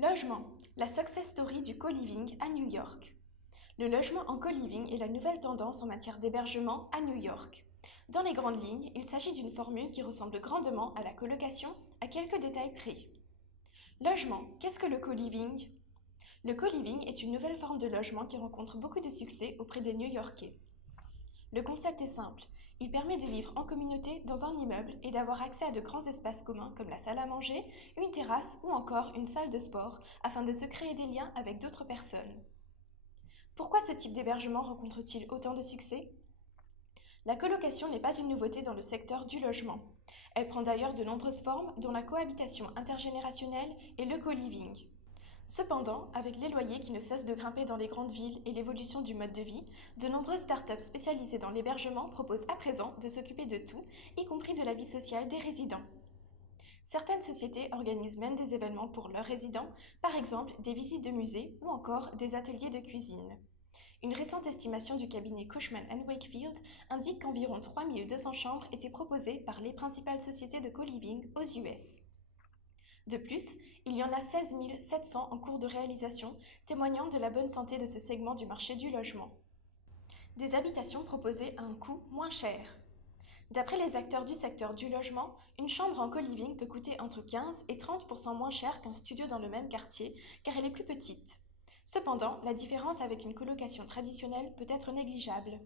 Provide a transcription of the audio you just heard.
Logement, la success story du co-living à New York. Le logement en co-living est la nouvelle tendance en matière d'hébergement à New York. Dans les grandes lignes, il s'agit d'une formule qui ressemble grandement à la colocation, à quelques détails près. Logement, qu'est-ce que le co-living? Le co-living est une nouvelle forme de logement qui rencontre beaucoup de succès auprès des New-Yorkais. Le concept est simple, il permet de vivre en communauté dans un immeuble et d'avoir accès à de grands espaces communs comme la salle à manger, une terrasse ou encore une salle de sport afin de se créer des liens avec d'autres personnes. Pourquoi ce type d'hébergement rencontre-t-il autant de succès? La colocation n'est pas une nouveauté dans le secteur du logement. Elle prend d'ailleurs de nombreuses formes dont la cohabitation intergénérationnelle et le co-living. Cependant, avec les loyers qui ne cessent de grimper dans les grandes villes et l'évolution du mode de vie, de nombreuses startups spécialisées dans l'hébergement proposent à présent de s'occuper de tout, y compris de la vie sociale des résidents. Certaines sociétés organisent même des événements pour leurs résidents, par exemple des visites de musées ou encore des ateliers de cuisine. Une récente estimation du cabinet Cushman & Wakefield indique qu'environ 3200 chambres étaient proposées par les principales sociétés de co-living aux US. De plus, il y en a 16 700 en cours de réalisation, témoignant de la bonne santé de ce segment du marché du logement. Des habitations proposées à un coût moins cher. D'après les acteurs du secteur du logement, une chambre en co-living peut coûter entre 15 et 30% moins cher qu'un studio dans le même quartier, car elle est plus petite. Cependant, la différence avec une colocation traditionnelle peut être négligeable.